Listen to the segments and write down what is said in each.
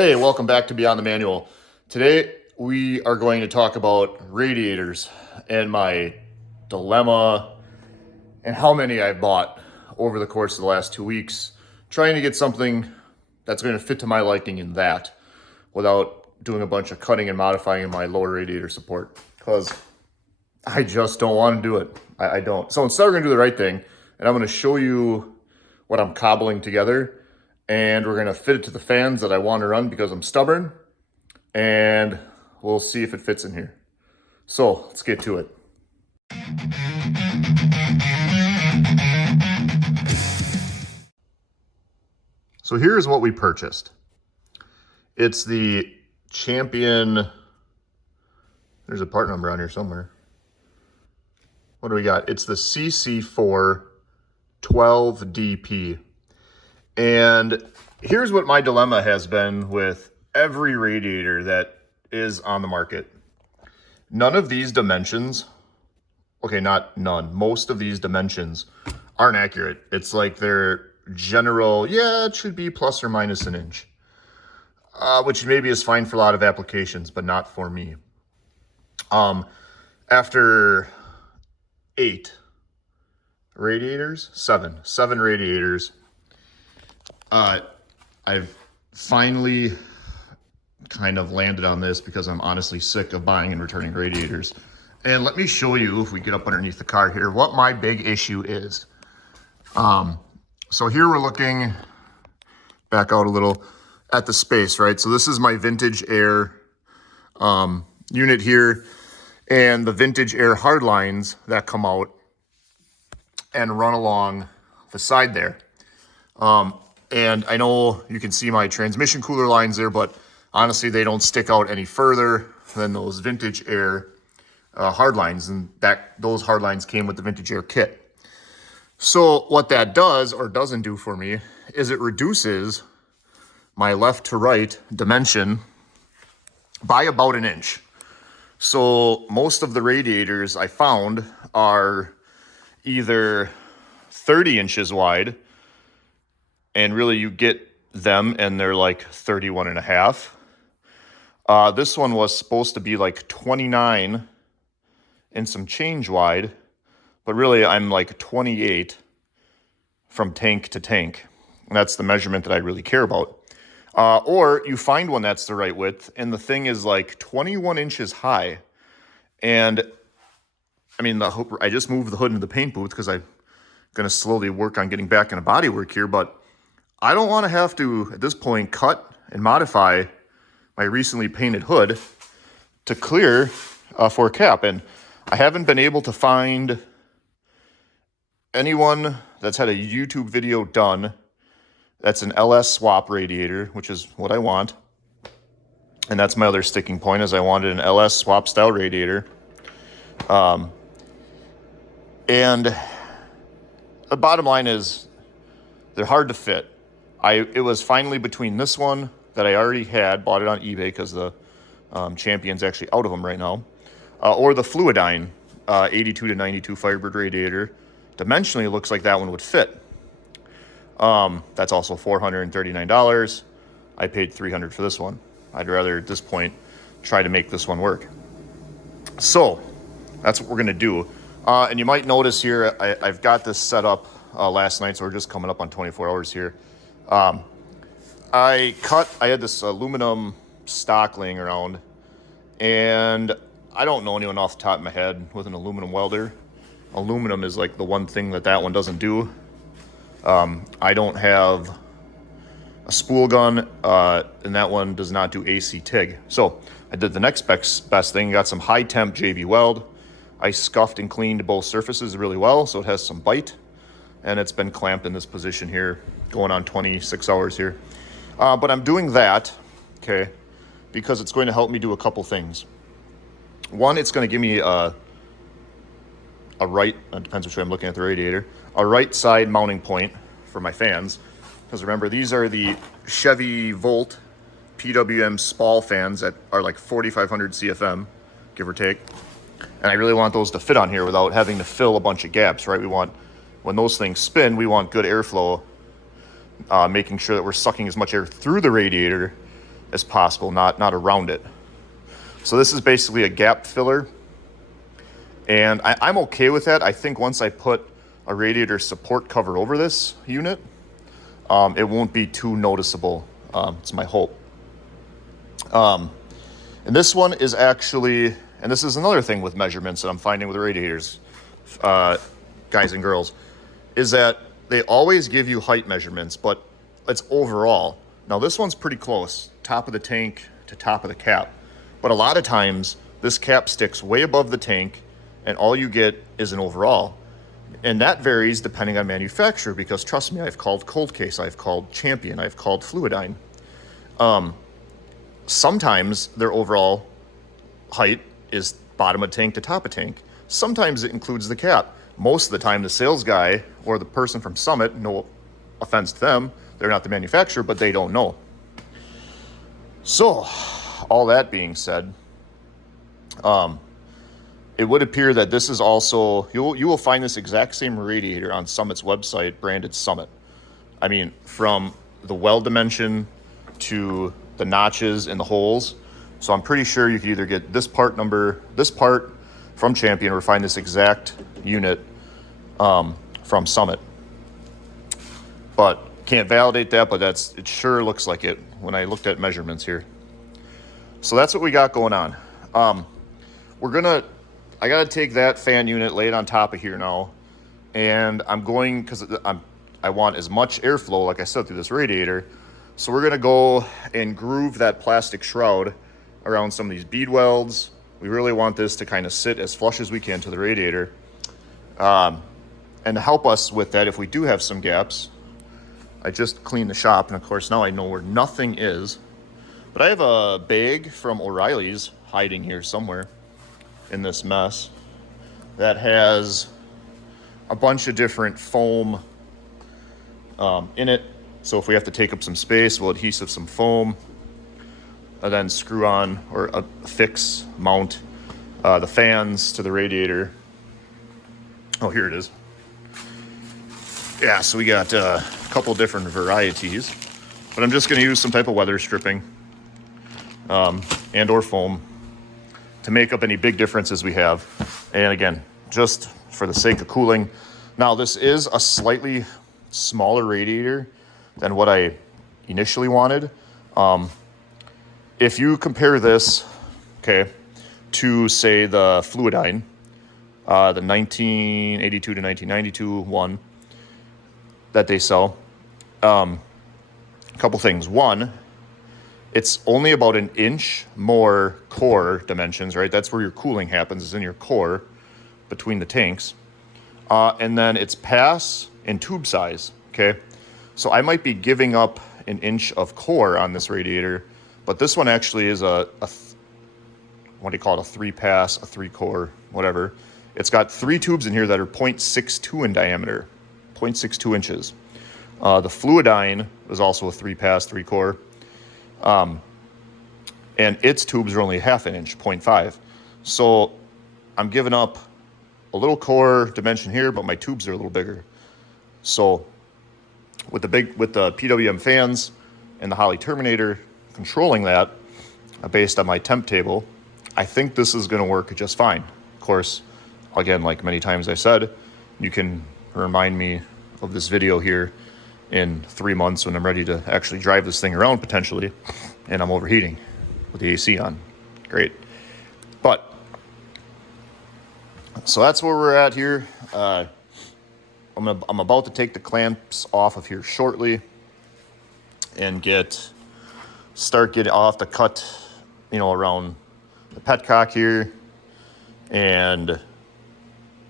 Hey, welcome back to Beyond the Manual. Today we are going to talk about radiators and my dilemma and how many I've bought over the course of the last 2 weeks, trying to get something that's going to fit to my liking in that without doing a bunch of cutting and modifying in my lower radiator support, because I just don't want to do it. I don't. So instead we're going to do the right thing, and I'm going to show you what I'm cobbling together. And we're gonna fit it to the fans that I want to run because I'm stubborn, and we'll see if it fits in here. So let's get to it. So here's what we purchased. It's the Champion, there's a part number on here somewhere. What do we got? It's the CC4 12DP. And here's what my dilemma has been with every radiator that is on the market. None of these dimensions, okay, not none, most of these dimensions aren't accurate. It's like they're general, yeah, it should be plus or minus an inch, which maybe is fine for a lot of applications, but not for me. After seven radiators, I've finally kind of landed on this because I'm honestly sick of buying and returning radiators. And let me show you, if we get up underneath the car here, what my big issue is. So here we're looking, back out a little, at the space, right? So this is my Vintage Air unit here, and the Vintage Air hard lines that come out and run along the side there. And I know you can see my transmission cooler lines there, but honestly, they don't stick out any further than those Vintage Air hard lines, and those hard lines came with the Vintage Air kit. So what that does or doesn't do for me is it reduces my left to right dimension by about an inch. So most of the radiators I found are either 30 inches wide, and really you get them and they're like 31 and a half. This one was supposed to be like 29 and some change wide, but really I'm like 28 from tank to tank. And that's the measurement that I really care about. Or you find one that's the right width and the thing is like 21 inches high. And I mean, I just moved the hood into the paint booth because I'm going to slowly work on getting back into bodywork here, but I don't want to have to, at this point, cut and modify my recently painted hood to clear for a cap. And I haven't been able to find anyone that's had a YouTube video done that's an LS swap radiator, which is what I want. And that's my other sticking point, is I wanted an LS swap style radiator. And the bottom line is they're hard to fit. It was finally between this one that I already had, bought it on eBay because the Champion's actually out of them right now, or the Fluidine 82 to 92 Firebird radiator. Dimensionally, it looks like that one would fit. That's also $439. I paid $300 for this one. I'd rather, at this point, try to make this one work. So that's what we're going to do. And you might notice here, I've got this set up last night, so we're just coming up on 24 hours here. I had this aluminum stock laying around, and I don't know anyone off the top of my head with an aluminum welder. Aluminum is like the one thing that one doesn't do. I don't have a spool gun, and that one does not do AC TIG. So I did the next best thing, got some high temp JB weld. I scuffed and cleaned both surfaces really well, so it has some bite, and it's been clamped in this position here, going on 26 hours here. But I'm doing that, okay, because it's going to help me do a couple things. One, it's going to give me a right, it depends which way I'm looking at the radiator, a right side mounting point for my fans. Because remember, these are the Chevy Volt PWM Spall fans that are like 4,500 CFM, give or take. And I really want those to fit on here without having to fill a bunch of gaps, right? We want, when those things spin, we want good airflow, making sure that we're sucking as much air through the radiator as possible, not around it. So this is basically a gap filler, and I'm okay with that. I think once I put a radiator support cover over this unit, it won't be too noticeable. It's my hope. And this one is actually, and this is another thing with measurements that I'm finding with radiators, guys and girls, is that they always give you height measurements, but it's overall. Now this one's pretty close, top of the tank to top of the cap. But a lot of times this cap sticks way above the tank and all you get is an overall. And that varies depending on manufacturer, because trust me, I've called Cold Case, I've called Champion, I've called Fluidyne. Sometimes their overall height is bottom of tank to top of tank. Sometimes it includes the cap. Most of the time the sales guy or the person from Summit, no offense to them, they're not the manufacturer, but they don't know. So, all that being said, it would appear that this is also, you will find this exact same radiator on Summit's website, branded Summit. I mean, from the well dimension to the notches and the holes. So I'm pretty sure you could either get this part from Champion or find this exact unit from Summit. But can't validate that, but it sure looks like it when I looked at measurements here. So that's what we got going on. I gotta take that fan unit, lay it on top of here now, and I'm going, because I want as much airflow, like I said, through this radiator. So we're gonna go and groove that plastic shroud around some of these bead welds. We really want this to kind of sit as flush as we can to the radiator. And to help us with that, if we do have some gaps, I just cleaned the shop, and of course now I know where nothing is. But I have a bag from O'Reilly's hiding here somewhere in this mess that has a bunch of different foam in it. So if we have to take up some space, we'll adhesive some foam and then screw on or mount the fans to the radiator. Oh, here it is. Yeah, so we got a couple different varieties, but I'm just going to use some type of weather stripping and or foam to make up any big differences we have. And again, just for the sake of cooling. Now this is a slightly smaller radiator than what I initially wanted. If you compare this, okay, to say the Fluidyne, the 1982 to 1992 one that they sell, a couple things. One, it's only about an inch more core dimensions, right? That's where your cooling happens, is in your core between the tanks. And then it's pass and tube size, okay? So I might be giving up an inch of core on this radiator, but this one actually is what do you call it? A 3-pass, a 3-core, whatever. It's got 3 tubes in here that are 0.62 in diameter, 0.62 inches. The Fluidyne is also a 3-pass, 3-core. And its tubes are only half an inch, 0.5. So I'm giving up a little core dimension here, but my tubes are a little bigger. So with the PWM fans and the Holley Terminator controlling that based on my temp table, I think this is going to work just fine. Of course, again, like many times I said, you can remind me of this video here in 3 months when I'm ready to actually drive this thing around potentially, and I'm overheating with the AC on. Great. But, so that's where we're at here. I'm about to take the clamps off of here shortly and start getting off the cut, around the petcock here, and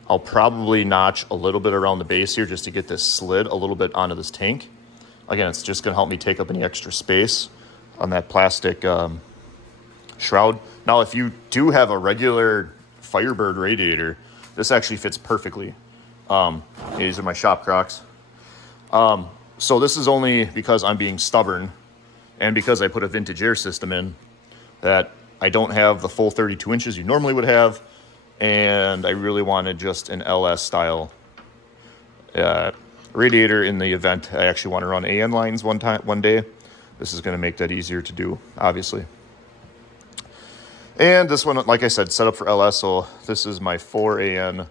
I'll probably notch a little bit around the base here just to get this slid a little bit onto this tank. Again, it's just going to help me take up any extra space on that plastic shroud. Now, if you do have a regular Firebird radiator, this actually fits perfectly. These are my shop Crocs. So this is only because I'm being stubborn and because I put a vintage air system in that I don't have the full 32 inches you normally would have. And I really wanted just an LS style radiator in the event I actually want to run AN lines one day. this is going to make that easier to do, obviously. And this one, like I said, set up for LS. So this is my 4AN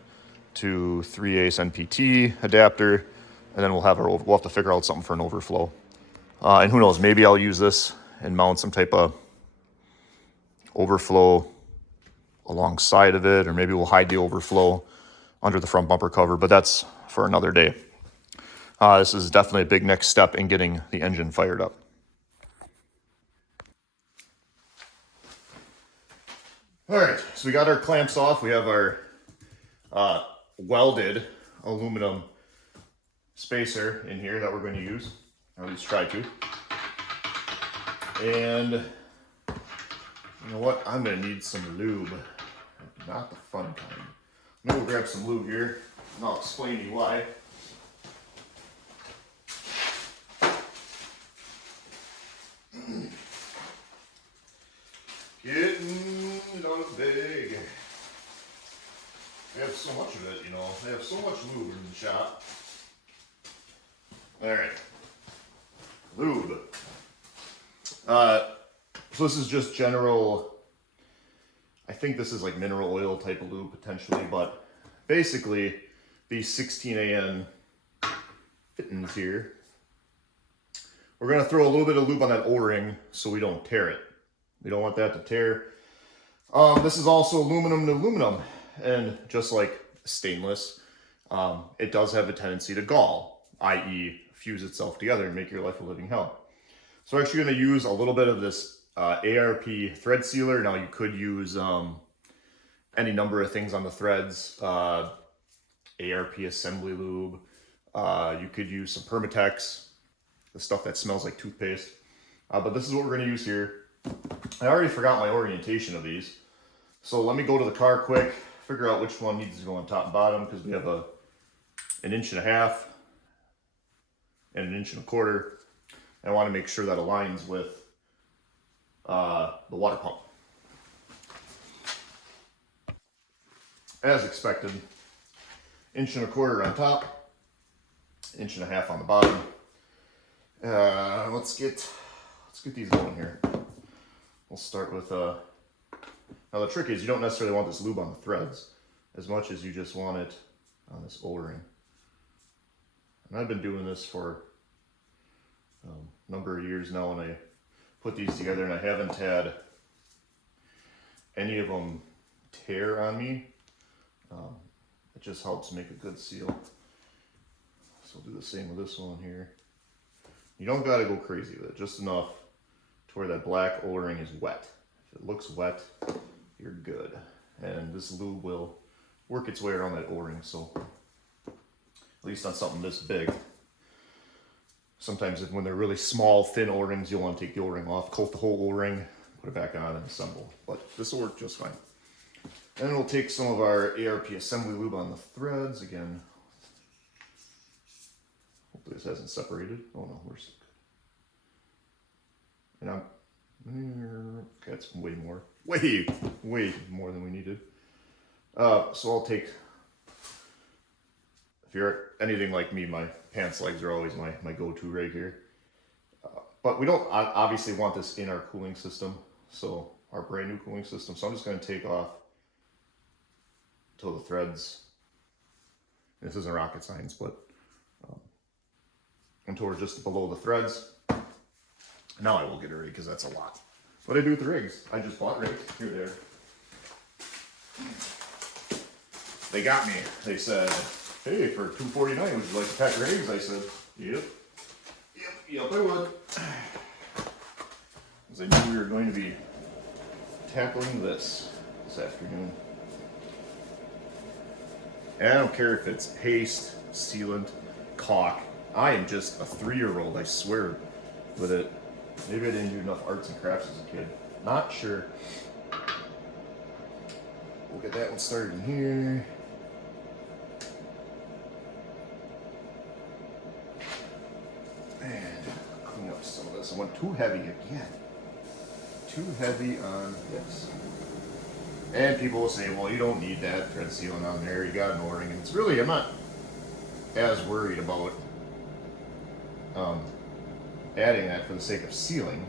to 3/8 NPT adapter. And then we'll have to figure out something for an overflow. And who knows, maybe I'll use this and mount some type of overflow alongside of it, or maybe we'll hide the overflow under the front bumper cover, but that's for another day. This is definitely a big next step in getting the engine fired up. All right, so we got our clamps off. We have our welded aluminum spacer in here that we're going to use, or at least try to. And you know what? I'm going to need some lube, not the fun kind. I'm going to go grab some lube here, and I'll explain to you why. Getting it on a bag. They have so much of it, you know. They have so much lube in the shop. All right, lube. So this is just general. I think this is like mineral oil type of lube potentially, but basically these 16AN fittings here. We're gonna throw a little bit of lube on that O-ring so we don't tear it. We don't want that to tear. This is also aluminum to aluminum, and just like stainless, it does have a tendency to gall, i.e. fuse itself together and make your life a living hell. So we're actually going to use a little bit of this ARP thread sealer. Now you could use any number of things on the threads, ARP assembly lube. You could use some Permatex, the stuff that smells like toothpaste. But this is what we're going to use here. I already forgot my orientation of these. So let me go to the car quick, figure out which one needs to go on top and bottom, because we have an 1.5 inches and 1.25 inches. And I want to make sure that aligns with the water pump. As expected, 1.25 inches on top, 1.5 inches on the bottom. Let's get these going here. We'll start with now the trick is you don't necessarily want this lube on the threads as much as you just want it on this O-ring. And I've been doing this for a number of years now, and I put these together and I haven't had any of them tear on me. It just helps make a good seal. So I'll do the same with this one here. You don't got to go crazy with it, just enough to where that black O-ring is wet. If it looks wet, you're good. And this lube will work its way around that O-ring, so at least on something this big. Sometimes when they're really small, thin O-rings, you'll want to take the O-ring off, coat the whole O-ring, put it back on and assemble. But this will work just fine. And we'll take some of our ARP assembly lube on the threads. Again, hopefully this hasn't separated. Oh no, we're still good. And that's way more. Way more than we needed. So I'll take, if you're anything like me, my pants legs are always my go-to right here. But we don't obviously want this in our cooling system, so our brand new cooling system. So I'm just going to take off till the threads, this isn't rocket science, but until we're just below the threads. Now I will get a rig because that's a lot. What do I do with the rigs? I just bought rigs. Here they are. They got me. They said, hey, for $249, would you like to pack rigs? I said, yep, I would. Because I knew we were going to be tackling this afternoon. And I don't care if it's paste, sealant, caulk. I am just a 3-year-old, I swear, with it. Maybe I didn't do enough arts and crafts as a kid. Not sure. We'll get that one started in here. And clean up some of this. I went too heavy again. Too heavy on this. And people will say, well, you don't need that thread sealant on there. You got an O-ring. And it's really, I'm not as worried about adding that for the sake of sealing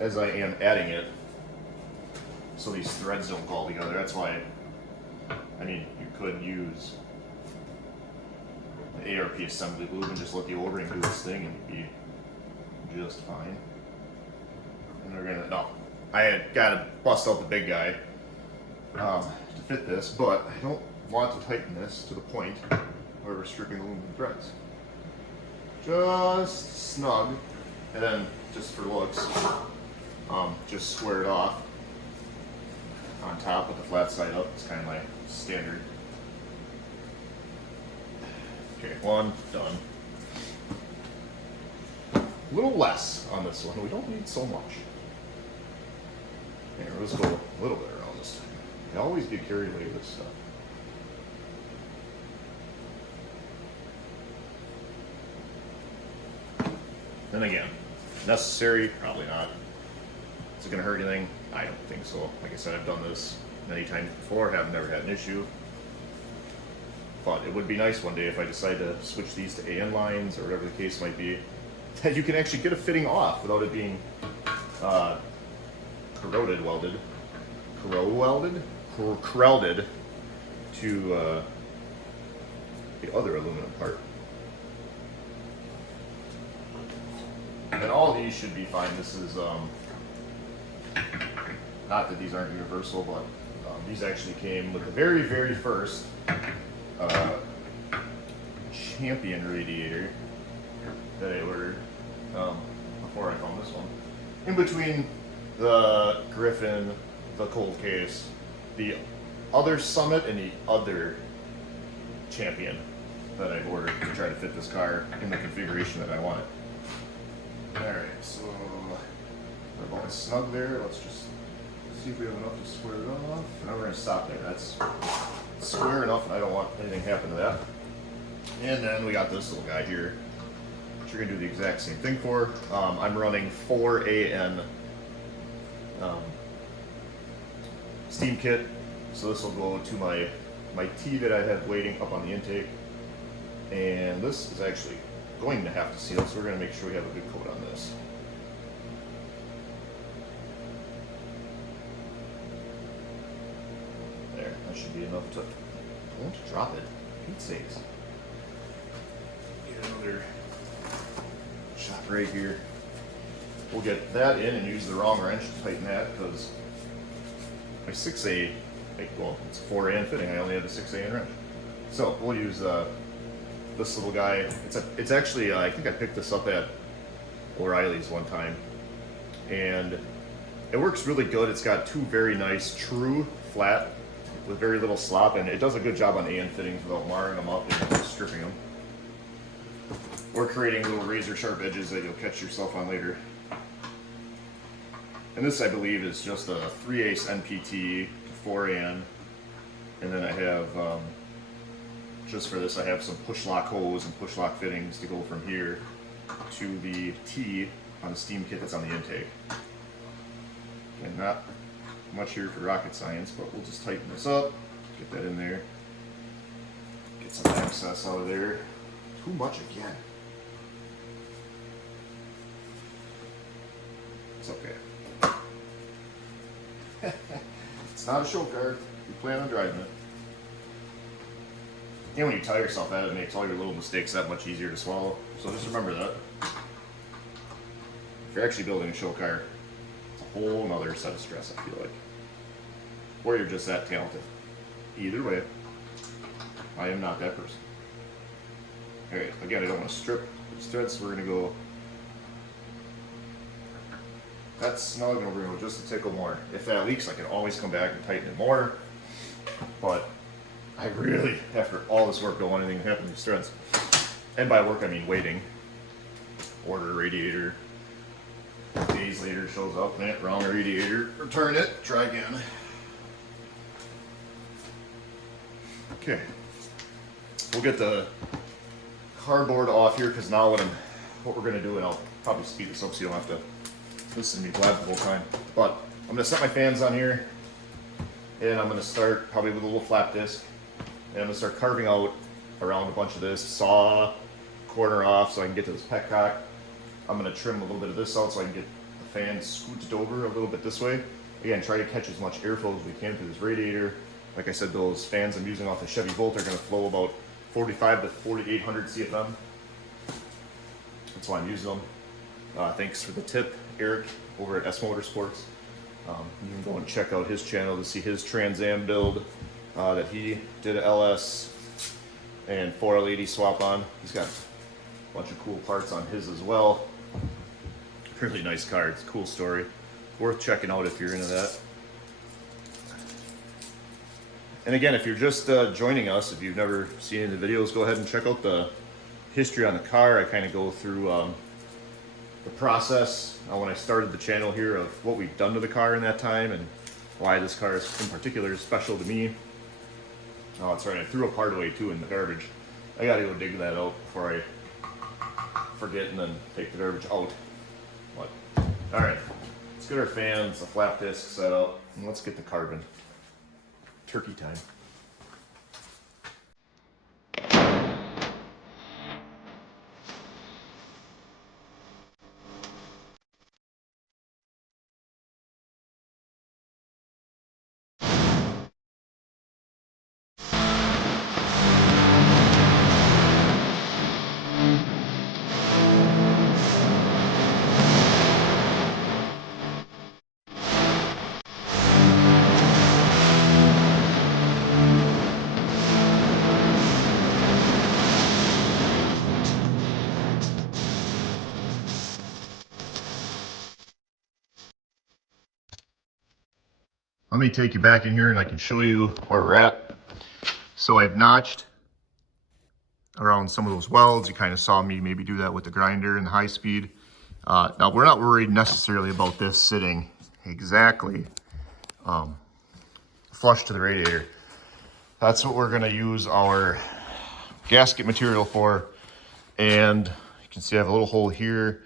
as I am adding it so these threads don't go all together. That's why, I mean, you could use the ARP assembly glue and just let the O-ring do this thing and be just fine. And they're gonna, no, I had got to bust out the big guy to fit this, but I don't want to tighten this to the point where we're stripping the aluminum threads. Just snug, and then just for looks, just square it off on top with the flat side up. It's kind of my standard. Okay, one done. A little less on this one. We don't need so much. Here, let's go a little bit around this time. I always get carried away with this stuff. Then again, necessary? Probably not. Is it going to hurt anything? I don't think so. Like I said, I've done this many times before, have never had an issue. But it would be nice one day if I decide to switch these to AN lines or whatever the case might be, that you can actually get a fitting off without it being corroded to the other aluminum part. And all of these should be fine. This is not that these aren't universal, but these actually came with the very, very first Champion radiator that I ordered before I found this one. In between the Griffin, the Cold Case, the other Summit, and the other Champion that I ordered to try to fit this car in the configuration that I wanted. Alright, so we're about snug there. Let's just see if we have enough to square it off. Now we're going to stop there. That's square enough, and I don't want anything to happen to that. And then we got this little guy here, which you're going to do the exact same thing for. I'm running 4 AN steam kit, so this will go to my T that I have waiting up on the intake. And this is actually going to have to seal, so we're going to make sure we have a good coat on this. There, that should be enough to, don't drop it, for Pete's sakes. Get another shot right here. We'll get that in and use the wrong wrench to tighten that, because my 6A, well, it's 4A fitting, I only have the 6A wrench. So we'll use this little guy. It's actually, I think I picked this up at O'Reilly's one time, and it works really good. It's got two very nice true flat with very little slop, and it does a good job on AN fittings without marring them up and stripping them, or creating little razor sharp edges that you'll catch yourself on later. And this, I believe, is just a 3/8 NPT 4AN, and then I have just for this, I have some push lock hose and push lock fittings to go from here to the T on the steam kit that's on the intake. And not much here for rocket science, but we'll just tighten this up, get that in there, get some excess out of there. Too much again. It's okay. It's not a show car. You plan on driving it. And when you tell yourself that, it makes all your little mistakes that much easier to swallow. So just remember that. If you're actually building a show car, it's a whole nother set of stress, I feel like. Or you're just that talented. Either way, I am not that person. Alright, again, I don't want to strip these threads, so we're going to go that snug, and we're going to go just a tickle more. If that leaks, I can always come back and tighten it more. But I really, after all this work, don't want anything to happen to these threads. And by work, I mean waiting. Order a radiator. Days later, shows up, wrong radiator. Return it, try again. Okay. We'll get the cardboard off here, because now what we're going to do, and I'll probably speed this up so you don't have to listen to me blab the whole time. But I'm going to set my fans on here, and I'm going to start probably with a little flap disc. And I'm going to start carving out around a bunch of this, saw corner off so I can get to this petcock. I'm going to trim a little bit of this out so I can get the fan scooted over a little bit this way. Again, try to catch as much airflow as we can through this radiator. Like I said, those fans I'm using off the Chevy Volt are going to flow about 45 to 4,800 CFM. That's why I'm using them. Thanks for the tip, Eric, over at S Motorsports. You can go and check out his channel to see his Trans Am build that he did a LS and 4L80 swap on. He's got a bunch of cool parts on his as well. Really nice car. It's a cool story. Worth checking out if you're into that. And again, if you're just joining us, if you've never seen any of the videos, go ahead and check out the history on the car. I kind of go through the process when I started the channel here of what we've done to the car in that time and why this car is in particular is special to me. Oh, that's right, I threw a part away too in the garbage. I gotta go dig that out before I forget and then take the garbage out. But, all right, let's get our fans, the flap disc set up, and let's get the carbon. Turkey time. Let me take you back in here and I can show you where we're at. So I've notched around some of those welds. You kind of saw me maybe do that with the grinder and the high speed. Now we're not worried necessarily about this sitting exactly flush to the radiator. That's what we're gonna use our gasket material for. And you can see I have a little hole here.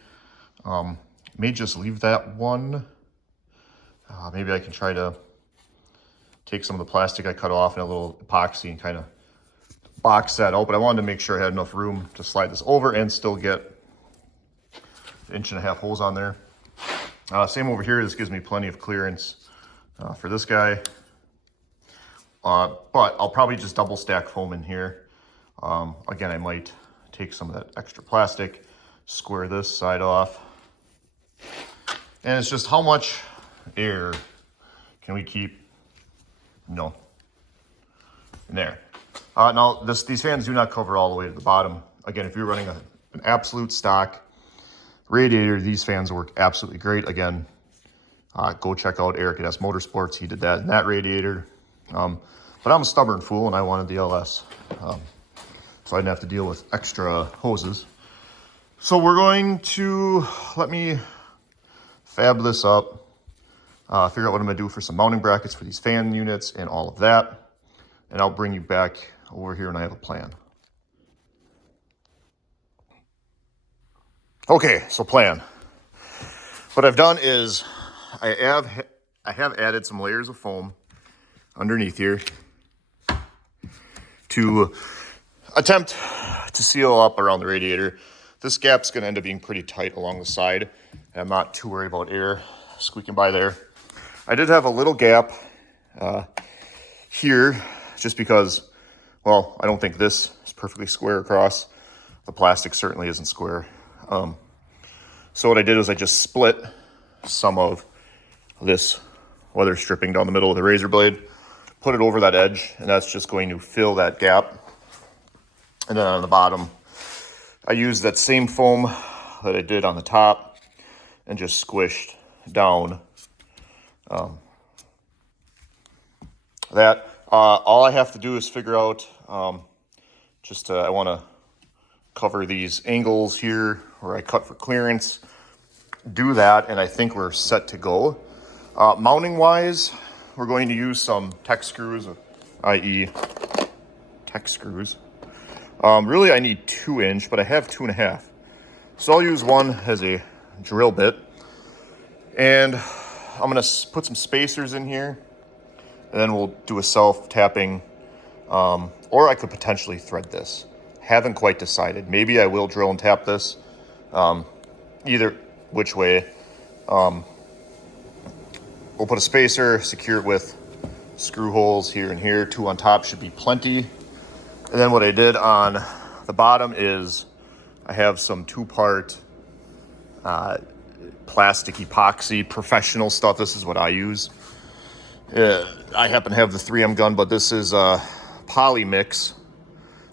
May just leave that one. Maybe I can try to take some of the plastic I cut off and a little epoxy and kind of box that out. But I wanted to make sure I had enough room to slide this over and still get 1.5 inch holes on there. Same over here. This gives me plenty of clearance for this guy. But I'll probably just double stack foam in here. Again, I might take some of that extra plastic, square this side off. And it's just how much air can we keep, in there. Now, these fans do not cover all the way to the bottom. Again, if you're running an absolute stock radiator, these fans work absolutely great. Again, go check out Eric at S Motorsports. He did that in that radiator. But I'm a stubborn fool and I wanted the LS. So I didn't have to deal with extra hoses. So we're going to, let me fab this up, figure out what I'm gonna do for some mounting brackets for these fan units and all of that. And I'll bring you back over here when I have a plan. Okay, so plan. What I've done is I have added some layers of foam underneath here to attempt to seal up around the radiator. This gap's gonna end up being pretty tight along the side, and I'm not too worried about air squeaking by there. I did have a little gap here, just because, well, I don't think this is perfectly square across. The plastic certainly isn't square. So what I did was I just split some of this weather stripping down the middle of the razor blade, put it over that edge, and that's just going to fill that gap. And then on the bottom, I used that same foam that I did on the top and just squished down that. All I have to do is figure out, I want to cover these angles here where I cut for clearance, do that, and I think we're set to go. Mounting wise, we're going to use some tech screws, i.e. tech screws. Really I need 2 inch, but I have 2.5. So I'll use one as a drill bit. And I'm gonna put some spacers in here, and then we'll do a self-tapping, or I could potentially thread this. Haven't quite decided. Maybe I will drill and tap this. either which way. We'll put a spacer, secure it with screw holes here and here. 2 on top should be plenty. And then what I did on the bottom is I have some 2-part plastic epoxy professional stuff. This is what I use. I happen to have the 3M gun, but this is poly mix,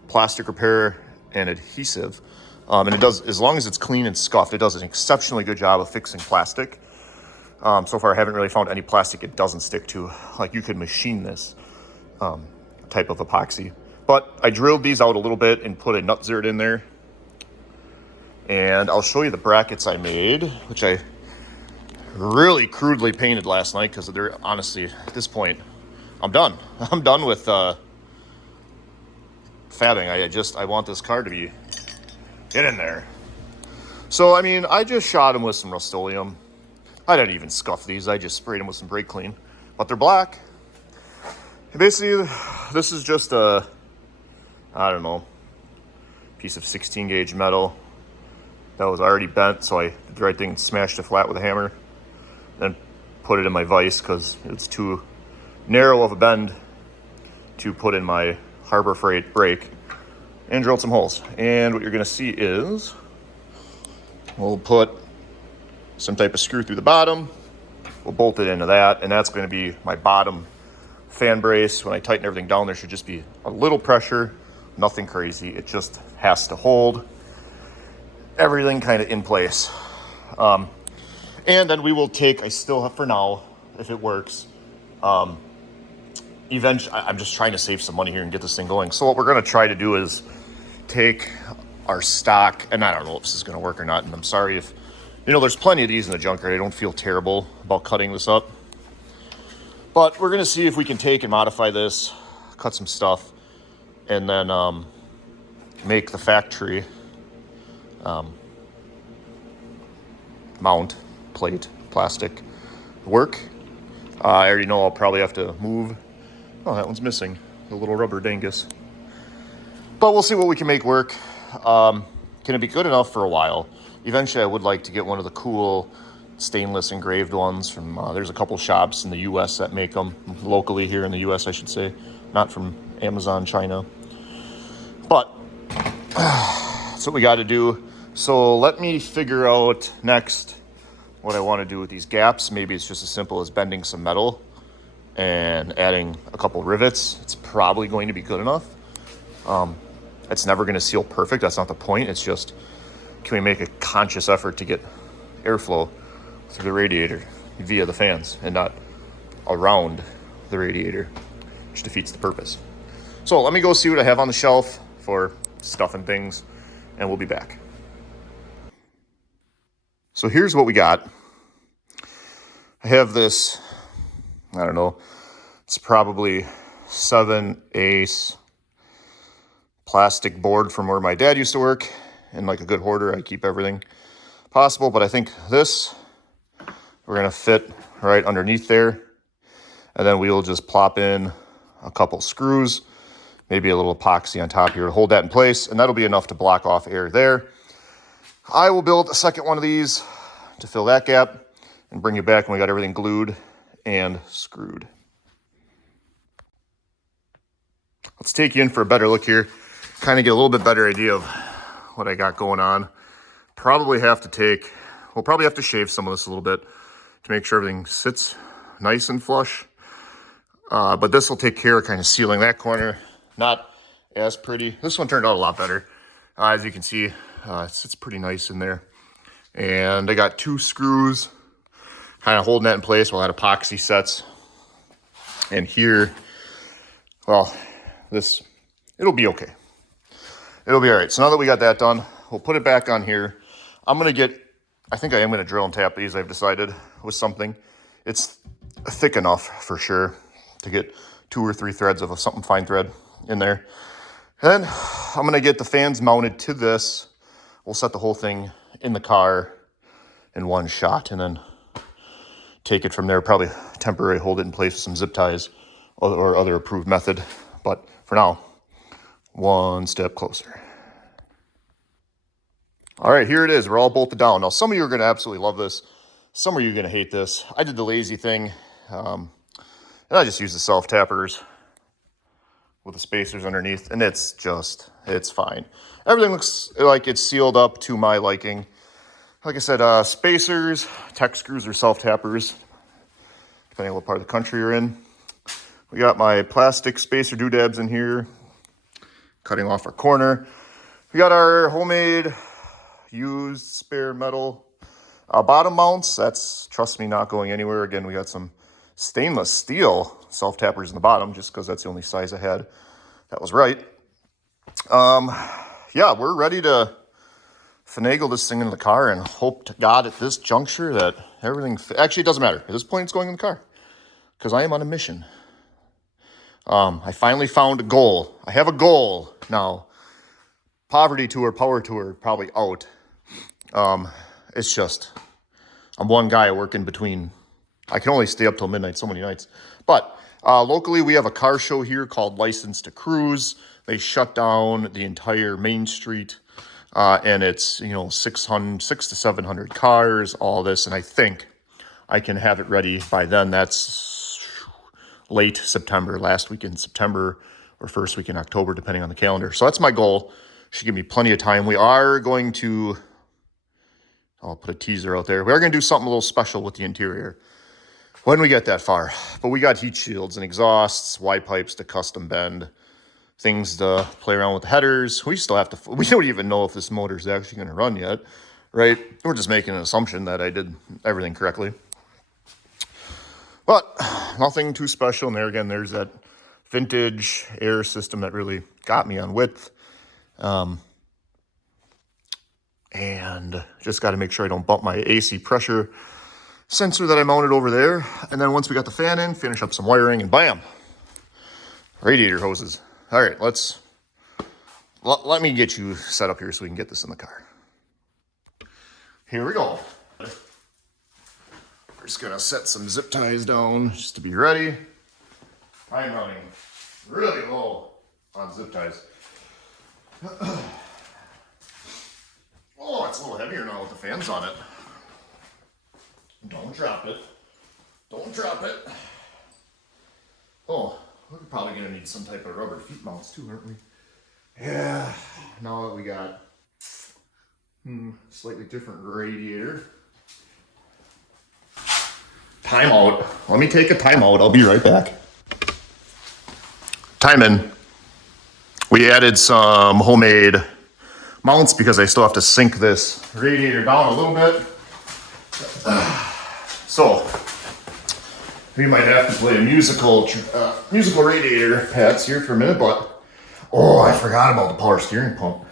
plastic repair and adhesive. And it does, as long as it's clean and scuffed, it does an exceptionally good job of fixing plastic. So far I haven't really found any plastic it doesn't stick to. Like, you could machine this type of epoxy. But I drilled these out a little bit and put a nut zert in there. And I'll show you the brackets I made, which I really crudely painted last night because they're honestly, at this point, I'm done. I'm done with fabbing. I want this car to be, get in there. So, I mean, I just shot them with some Rust-Oleum. I didn't even scuff these. I just sprayed them with some brake clean. But they're black. And basically, this is just a, I don't know, piece of 16 gauge metal that was already bent, so I did the right thing and smashed it flat with a hammer. Then put it in my vise because it's too narrow of a bend to put in my Harbor Freight brake, and drilled some holes. And what you're gonna see is we'll put some type of screw through the bottom. We'll bolt it into that, and that's gonna be my bottom fan brace. When I tighten everything down, there should just be a little pressure, nothing crazy. It just has to hold everything kind of in place. And then we will take, I still have for now, if it works, eventually, I'm just trying to save some money here and get this thing going. So what we're gonna try to do is take our stock, and I don't know if this is gonna work or not, and I'm sorry if, you know, there's plenty of these in the junkyard. I don't feel terrible about cutting this up. But we're gonna see if we can take and modify this, cut some stuff, and then make the factory mount plate plastic work. I already know I'll probably have to move. Oh, that one's missing, the little rubber dangus. But we'll see what we can make work. Can it be good enough for a while? Eventually I would like to get one of the cool stainless engraved ones from, there's a couple shops in the US that make them, locally here in the US I should say, not from Amazon China. But that's what we got to do. So let me figure out next what I want to do with these gaps. Maybe it's just as simple as bending some metal and adding a couple rivets. It's probably going to be good enough. It's never going to seal perfect. That's not the point. It's just, can we make a conscious effort to get airflow through the radiator via the fans and not around the radiator, which defeats the purpose. So let me go see what I have on the shelf for stuff and things, and we'll be back. So here's what we got. I have this, I don't know, it's probably 7/8 plastic board from where my dad used to work. And like a good hoarder, I keep everything possible, but I think this, we're gonna fit right underneath there. And then we will just plop in a couple screws, maybe a little epoxy on top here to hold that in place, and that'll be enough to block off air there. I will build a second one of these to fill that gap and bring you back when we got everything glued and screwed. Let's take you in for a better look here, kind of get a little bit better idea of what I got going on. We'll probably have to shave some of this a little bit to make sure everything sits nice and flush. But this will take care of kind of sealing that corner. Not as pretty. This one turned out a lot better. As you can see, it sits pretty nice in there. And I got 2 screws kind of holding that in place while that epoxy sets. And here, well, it'll be okay. It'll be all right. So now that we got that done, we'll put it back on here. I think I am going to drill and tap these, I've decided, with something. It's thick enough for sure to get 2 or 3 threads of something fine thread in there. And then I'm going to get the fans mounted to this. We'll set the whole thing in the car in one shot and then take it from there. Probably temporarily hold it in place with some zip ties or other approved method. But for now, one step closer. All right, here it is. We're all bolted down. Now, some of you are going to absolutely love this. Some of you are going to hate this. I did the lazy thing, and I just used the self-tappers with the spacers underneath, and it's fine. Everything looks like it's sealed up to my liking. Like I said, spacers, tech screws, or self-tappers, depending on what part of the country you're in. We got my plastic spacer doodads in here, cutting off our corner. We got our homemade used spare metal bottom mounts. That's, trust me, not going anywhere. Again, we got some stainless steel self-tappers in the bottom just because that's the only size I had. That was right. Yeah, we're ready to finagle this thing into the car and hope to God at this juncture that everything... Actually, it doesn't matter. At this point, it's going in the car because I am on a mission. I finally found a goal. I have a goal now. Poverty tour, power tour, probably out. It's just, I'm one guy working between, I can only stay up till midnight so many nights. But locally, we have a car show here called License to Cruise. They shut down the entire main street, and it's, 600 to 700 cars, all this. And I think I can have it ready by then. That's late September, last week in September, or first week in October, depending on the calendar. So that's my goal. Should give me plenty of time. We are going to, I'll put a teaser out there. We are going to do something a little special with the interior when we get that far. But we got heat shields and exhausts, wide pipes to custom bend, things to play around with the headers. We still have to, we don't even know if this motor is actually going to run yet, right? We're just making an assumption that I did everything correctly. But nothing too special. And there again, there's that vintage air system that really got me on width. And just got to make sure I don't bump my AC pressure sensor that I mounted over there. And then once we got the fan in, finish up some wiring and bam, radiator hoses. All right, let me get you set up here so we can get this in the car. Here we go. We're just gonna set some zip ties down just to be ready. I'm running really low on zip ties. Oh, it's a little heavier now with the fans on it. Don't drop it. Don't drop it. Oh, we're probably going to need some type of rubber feet mounts too, aren't we? Yeah, now that we got slightly different radiator. Timeout. Let me take a timeout. I'll be right back. Time in. We added some homemade mounts because I still have to sink this radiator down a little bit. So we might have to play a musical radiator pads here for a minute, but oh, I forgot about the power steering pump.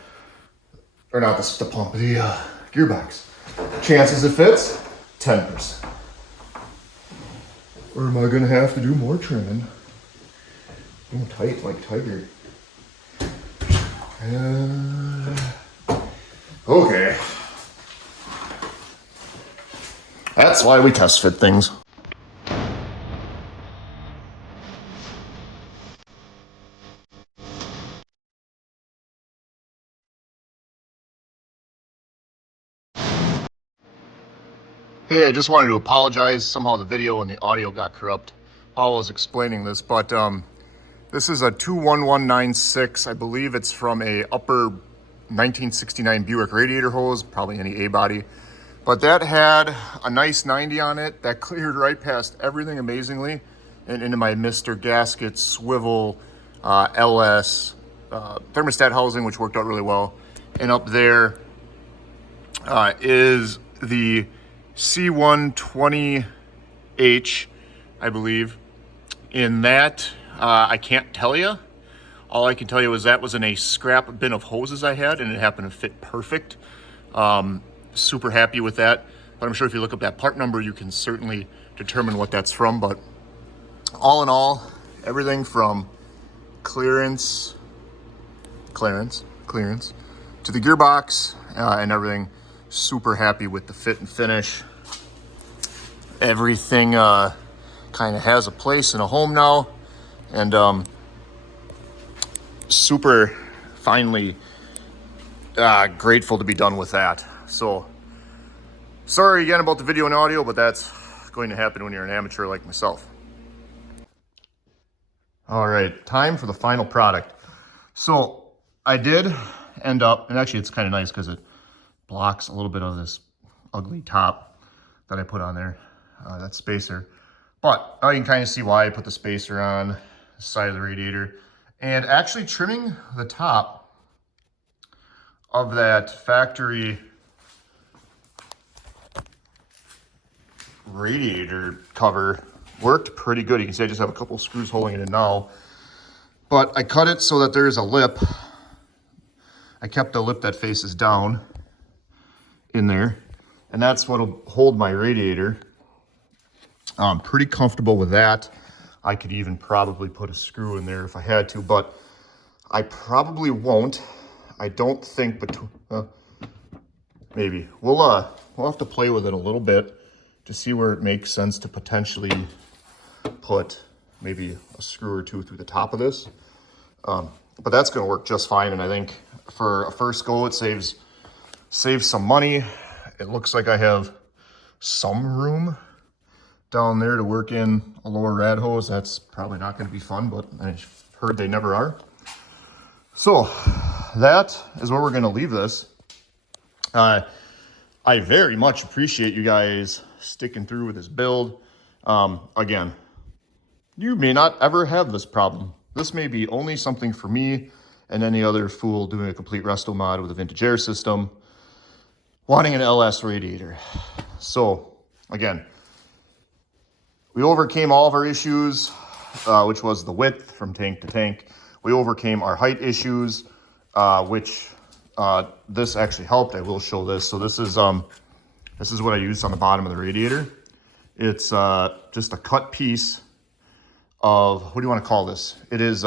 Or not the pump, the gearbox. Chances it fits, 10%. Or am I gonna have to do more trimming? Oh, tight like tiger. Okay. That's why we test fit things. Hey, I just wanted to apologize. Somehow the video and the audio got corrupt while I was explaining this, but this is a 21196. I believe it's from a upper 1969 Buick radiator hose, probably any A-body. But that had a nice 90 on it. That cleared right past everything amazingly and into my Mr. Gasket swivel LS thermostat housing, which worked out really well. And up there is the C120H, I believe. In that, I can't tell you. All I can tell you is that was in a scrap bin of hoses I had, and it happened to fit perfect. Super happy with that. But I'm sure if you look up that part number, you can certainly determine what that's from. But all in all, everything from clearance to the gearbox and everything, super happy with the fit and finish. Everything kind of has a place and a home now, and super finally grateful to be done with that. So sorry again about the video and audio, but that's going to happen when you're an amateur like myself. All right, time for the final product. So I did end up, and actually it's kind of nice because it blocks a little bit of this ugly top that I put on there, that spacer. But now you can kind of see why I put the spacer on the side of the radiator. And actually trimming the top of that factory radiator cover worked pretty good. You can see I just have a couple screws holding it in now. But I cut it so that there's a lip. I kept a lip that faces down in there. And that's what'll hold my radiator. I'm pretty comfortable with that. I could even probably put a screw in there if I had to, but I probably won't. I don't think, but maybe. We'll have to play with it a little bit to see where it makes sense to potentially put maybe a screw or two through the top of this. But that's gonna work just fine, and I think for a first go, it saves some money. It looks like I have some room down there to work in a lower rad hose. That's probably not going to be fun, but I've heard they never are. So that is where we're going to leave this. I very much appreciate you guys sticking through with this build. Again, you may not ever have this problem. This may be only something for me and any other fool doing a complete resto mod with a vintage air system, wanting an LS radiator. So again, we overcame all of our issues, which was the width from tank to tank. We overcame our height issues, which this actually helped. I will show this. So this is what I used on the bottom of the radiator. It's just a cut piece of, what do you want to call this? It is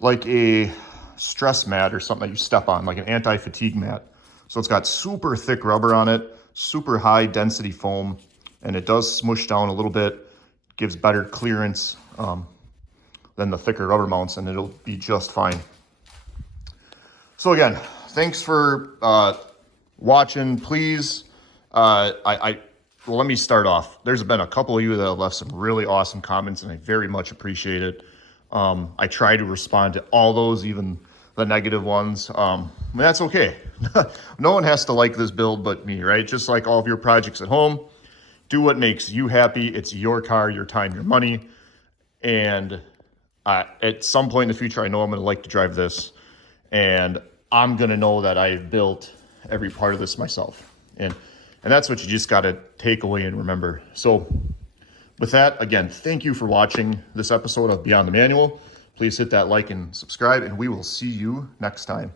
like a stress mat or something that you step on, like an anti-fatigue mat. So it's got super thick rubber on it, super high density foam, and it does smush down a little bit, gives better clearance than the thicker rubber mounts, and it'll be just fine. So again, thanks for watching. Please, well, let me start off. There's been a couple of you that have left some really awesome comments, and I very much appreciate it. I try to respond to all those, even the negative ones. That's okay. No one has to like this build but me, right? Just like all of your projects at home, do what makes you happy. It's your car, your time, your money. And at some point in the future, I know I'm going to like to drive this, and I'm going to know that I've built every part of this myself. And that's what you just got to take away and remember. So with that, again, thank you for watching this episode of Beyond the Manual. Please hit that like and subscribe, and we will see you next time.